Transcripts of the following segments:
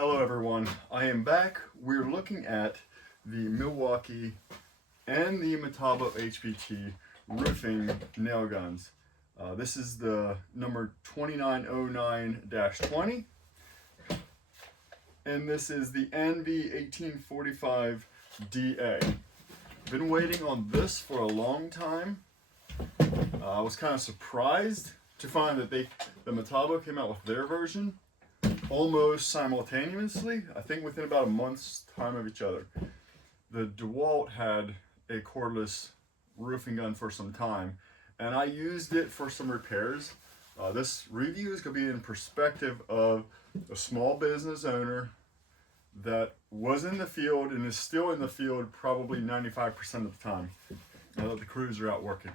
Hello everyone, I am back. We're looking at the Milwaukee and the Metabo HPT roofing nail guns. This is the number 2909-20 and this is the NV1845DA. Been waiting on this for a long time. I was kind of surprised to find that the Metabo came out with their version almost simultaneously, I think within about a month's time of each other. The DeWalt had a cordless roofing gun for some time, and I used it for some repairs. This review is going to be in perspective of a small business owner that was in the field and is still in the field probably 95% of the time. The crews are out working,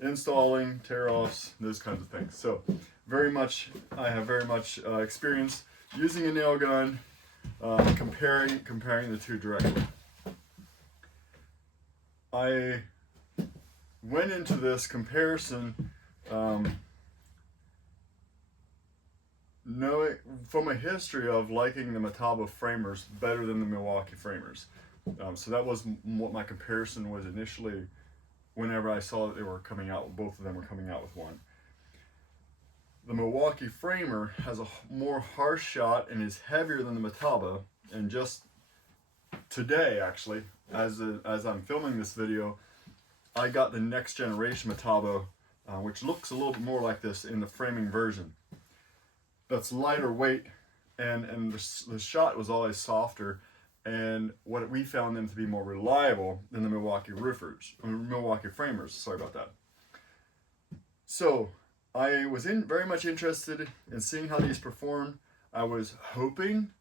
installing, tear-offs, those kinds of things. So I have very much experience using a nail gun, comparing the two directly. I went into this comparison knowing from a history of liking the Metabo framers better than the Milwaukee framers. So that was what my comparison was initially whenever I saw that they were coming out, both of them were coming out with one. The Milwaukee framer has a more harsh shot and is heavier than the Metabo, and just today actually, as I'm filming this video, I got the next generation Metabo, which looks a little bit more like this in the framing version. That's lighter weight, and the shot was always softer, and what we found them to be more reliable than the Milwaukee framers. Sorry about that. So I was very much interested in seeing how these perform. I was hoping,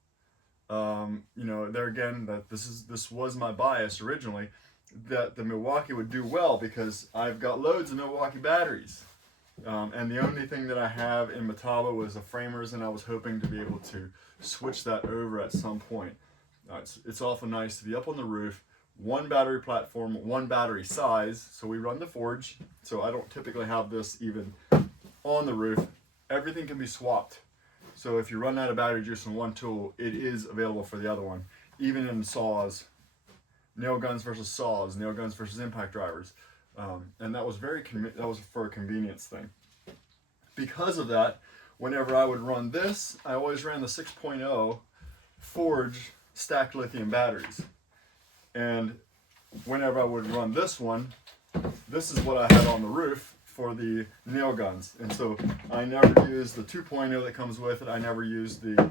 there again, that this was my bias originally, that the Milwaukee would do well because I've got loads of Milwaukee batteries. And the only thing that I have in Metabo was the framers, and I was hoping to be able to switch that over at some point. It's awful nice to be up on the roof, one battery platform, one battery size, so we run the Forge, so I don't typically have this even on the roof. Everything can be swapped, so if you run out of battery juice in one tool, it is available for the other one, even in saws, nail guns versus saws, nail guns versus impact drivers. And that was for a convenience thing. Because of that, whenever I would run this, I always ran the 6.0 Forge stacked lithium batteries. And whenever I would run this one, this is what I had on the roof for the nail guns. And so I never used the 2.0 that comes with it. I never used the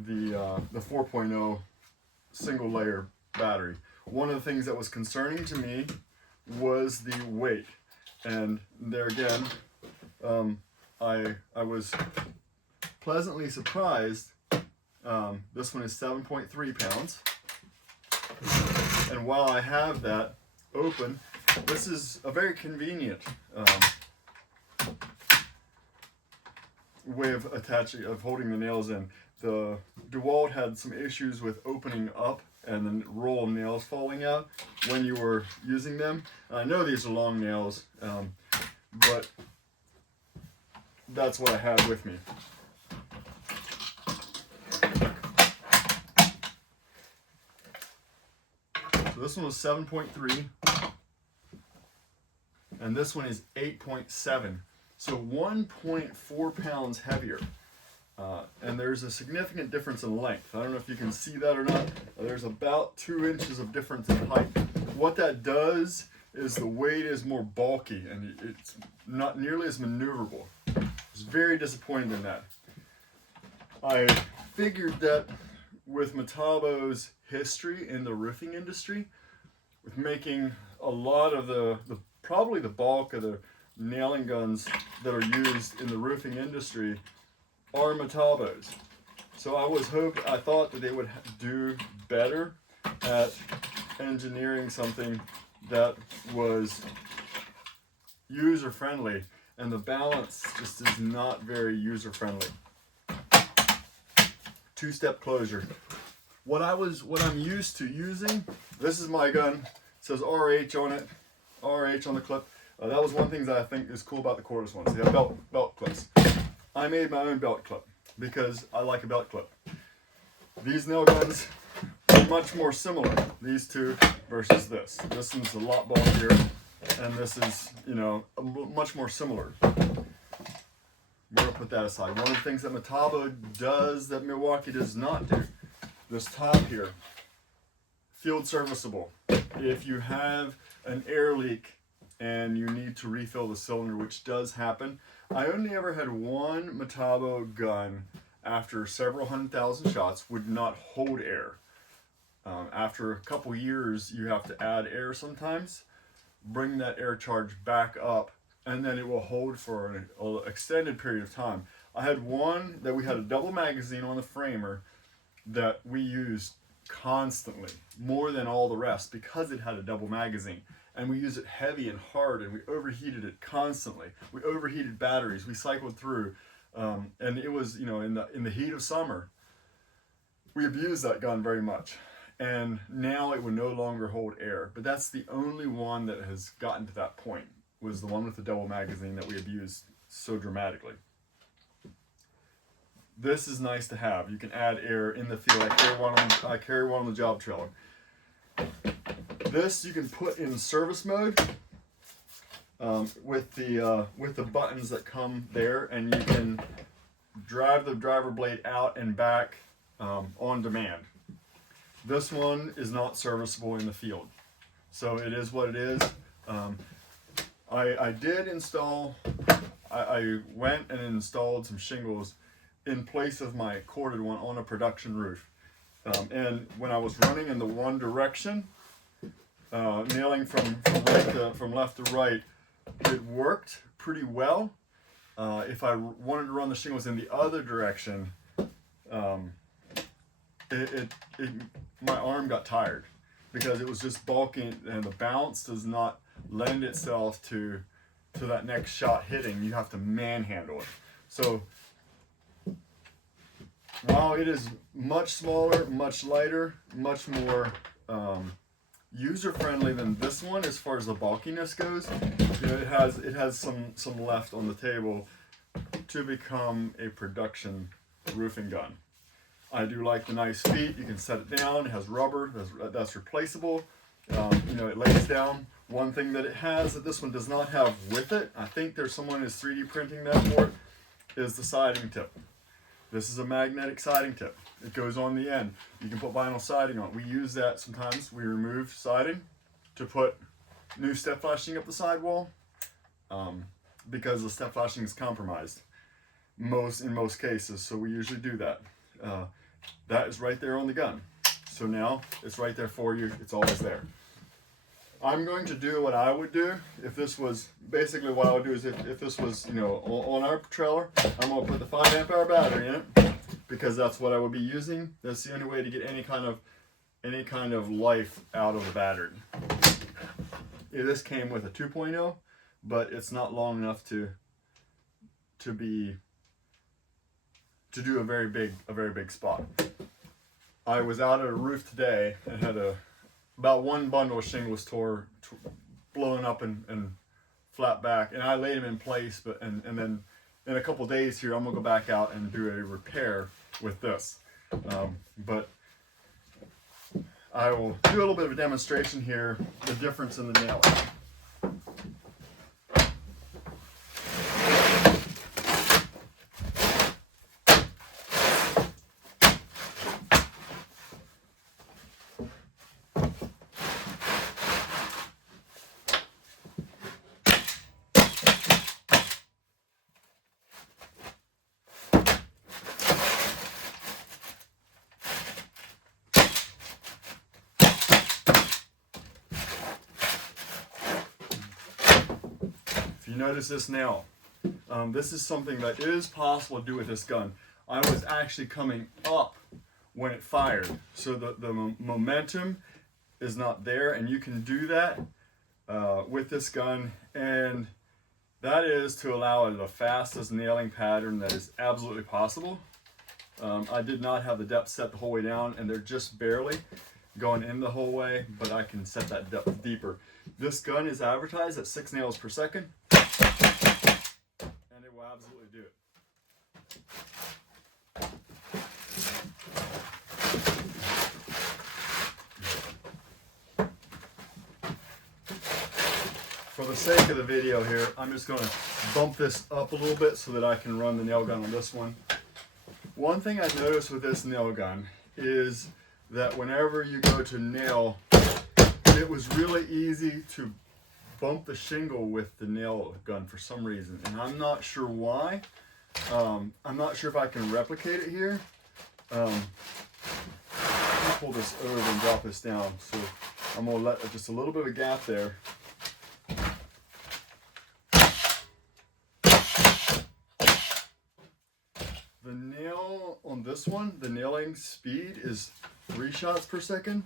4.0 single layer battery. One of the things that was concerning to me was the weight, and there again, I was pleasantly surprised. This one is 7.3 pounds, and while I have that open, this is a very convenient way of holding the nails in. The DeWalt had some issues with opening up and then roll of nails falling out when you were using them. I know these are long nails, but that's what I have with me. So this one was 7.3, and this one is 8.7, so 1.4 pounds heavier. And there's a significant difference in length. I don't know if you can see that or not. There's about 2 inches of difference in height. What that does is the weight is more bulky and it's not nearly as maneuverable. I was very disappointed in that. I figured that with Metabo's history in the roofing industry, with making a lot of probably the bulk of the nailing guns that are used in the roofing industry are Metabos. So I thought that they would do better at engineering something that was user-friendly, and the balance just is not very user-friendly. Two-step closure. What I'm used to using, this is my gun, it says RH on it, RH on the clip. That was one thing that I think is cool about the cordless ones. They have belt clips. I made my own belt clip because I like a belt clip. These nail guns are much more similar, these two versus this. This one's a lot bulkier, and this is, you know, much more similar. We're gonna put that aside. One of the things that Metabo does that Milwaukee does not do, this top here, field serviceable. If you have an air leak and you need to refill the cylinder, which does happen. I only ever had one Metabo gun after several 100,000 shots would not hold air. After a couple years, you have to add air sometimes, bring that air charge back up, and then it will hold for an extended period of time. I had one that we had a double magazine on the framer that we used constantly, more than all the rest, because it had a double magazine. And we used it heavy and hard, and we overheated it constantly. We overheated batteries, we cycled through, and it was, you know, in the heat of summer, we abused that gun very much. And now it would no longer hold air. But that's the only one that has gotten to that point, was the one with the double magazine that we abused so dramatically. This is nice to have. You can add air in the field. I carry one on the job trailer. This you can put in service mode with the buttons that come there, and you can drive the driver blade out and back on demand. This one is not serviceable in the field, so it is what it is. I did install, I went and installed some shingles in place of my corded one on a production roof. And when I was running in the one direction, nailing from left to right, it worked pretty well. If I wanted to run the shingles in the other direction, my arm got tired because it was just bulky, and the bounce does not lend itself to that next shot hitting. You have to manhandle it. So while it is much smaller, much lighter, much more user-friendly than this one as far as the bulkiness goes, you know, it has some left on the table to become a production roofing gun. I do like the nice feet. You can set it down. It has rubber that's replaceable. You know, it lays down. One thing that it has that this one does not have with it, I think there's someone who's 3D printing that for it, is the siding tip. This is a magnetic siding tip. It goes on the end. You can put vinyl siding on it. We use that sometimes. We remove siding to put new step flashing up the sidewall because the step flashing is compromised in most cases. So we usually do that. That is right there on the gun. So now it's right there for you. It's always there. I'm going to do what I would do if this was, basically what I would do is if this was, you know, on our trailer, I'm going to put the 5 amp hour battery in it because that's what I would be using. That's the only way to get any kind of life out of the battery. Yeah, this came with a 2.0, but it's not long enough to do a very big spot. I was out at a roof today and had about one bundle of shingles blowing up and flat back, and I laid them in place, and then in a couple days here I'm gonna go back out and do a repair with this. But I will do a little bit of a demonstration here, the difference in the nailing. You notice this nail. This is something that is possible to do with this gun. I was actually coming up when it fired, so the momentum is not there, and you can do that with this gun, and that is to allow the fastest nailing pattern that is absolutely possible. I did not have the depth set the whole way down, and they're just barely going in the whole way, but I can set that depth deeper. This gun is advertised at 6 nails per second, and it will absolutely do it. for the sake of the video here, I'm just going to bump this up a little bit so that I can run the nail gun on this one. One thing I noticed with this nail gun is that whenever you go to nail, it was really easy to bump the shingle with the nail gun for some reason, and I'm not sure why. I'm not sure if I can replicate it here. Let me pull this over and drop this down. So I'm going to let just a little bit of a gap there. The nail on this one, the nailing speed is 3 shots per second.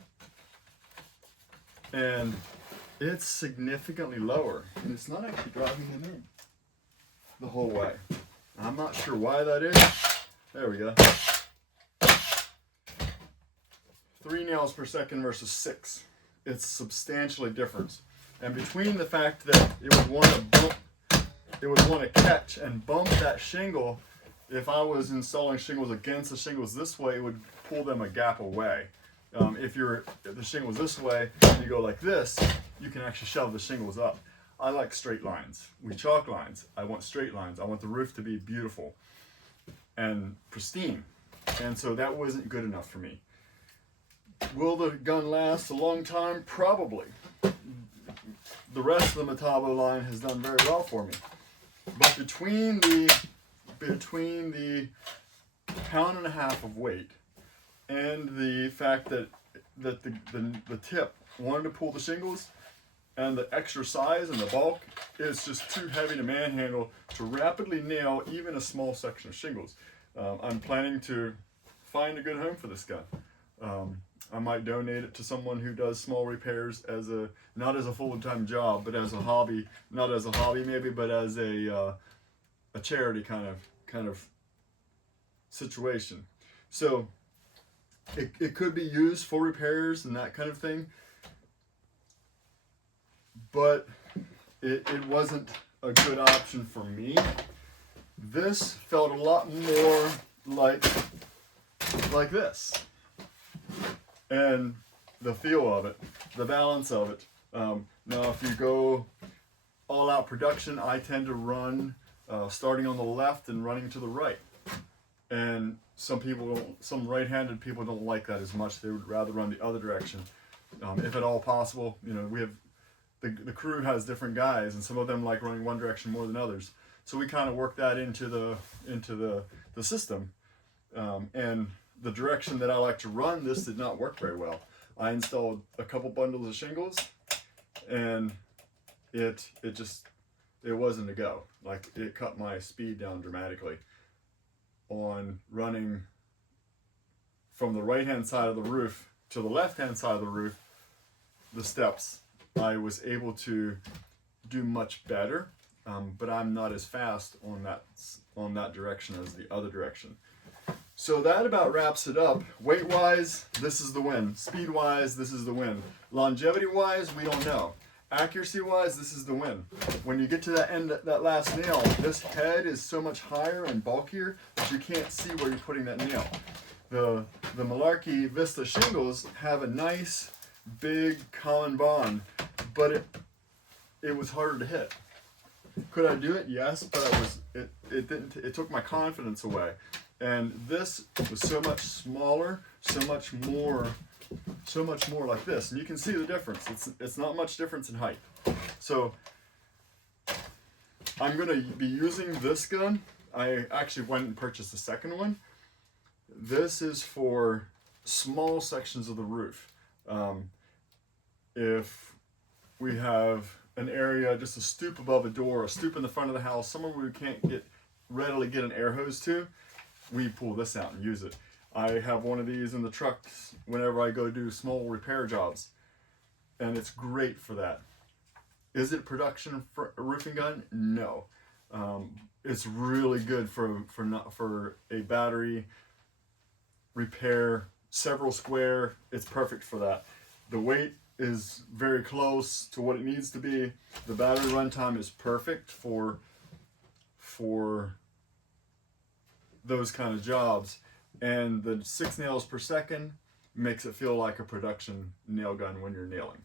And it's significantly lower. And it's not actually driving them in the whole way. I'm not sure why that is. There we go. 3 nails per second versus 6. It's substantially different. And between the fact that it would want to catch and bump that shingle, if I was installing shingles against the shingles this way, it would pull them a gap away. If the shingle was this way and you go like this, you can actually shove the shingles up. I like straight lines. We chalk lines. I want straight lines. I want the roof to be beautiful and pristine. And so that wasn't good enough for me. Will the gun last a long time? Probably. The rest of the Metabo line has done very well for me. But between the 1.5 pounds of weight and the fact that the tip wanted to pull the shingles, and the extra size and the bulk, is just too heavy to manhandle to rapidly nail even a small section of shingles. I'm planning to find a good home for this gun. I might donate it to someone who does small repairs not as a full-time job, but as a hobby. Not as a hobby maybe, but as a charity kind of situation. So it could be used for repairs and that kind of thing, but it wasn't a good option for me. This felt a lot more like this, and the feel of it, the balance of it. Now if you go all out production, I tend to run starting on the left and running to the right, and some right-handed people don't like that as much. They would rather run the other direction, if at all possible. You know, we have the crew has different guys, and some of them like running one direction more than others. So we kind of work that into the system, and the direction that I like to run this did not work very well. I installed a couple bundles of shingles, and it wasn't a go. Like, it cut my speed down dramatically on running from the right hand side of the roof to the left hand side of the roof. The steps I was able to do much better, but I'm not as fast on that direction as the other direction. So that about wraps it up. Weight wise, this is the win. Speed wise, this is the win. Longevity wise, we don't know. Accuracy wise, this is the win. When you get to that end, that last nail, this head is so much higher and bulkier that you can't see where you're putting that nail. The Milwaukee Vista shingles have a nice big common bond, but it was harder to hit. Could I do it? Yes, but it took my confidence away. And this was so much smaller, so much more like this. And you can see the difference. It's not much difference in height. So I'm going to be using this gun. I actually went and purchased a second one. This is for small sections of the roof. If we have an area, just a stoop above a door, a stoop in the front of the house, somewhere we can't readily get an air hose to, we pull this out and use it. I have one of these in the trucks whenever I go do small repair jobs, and it's great for that. Is it production for a roofing gun? No. It's really good for a battery repair, several square. It's perfect for that. The weight is very close to what it needs to be. The battery runtime is perfect for those kind of jobs, and the 6 nails per second makes it feel like a production nail gun when you're nailing.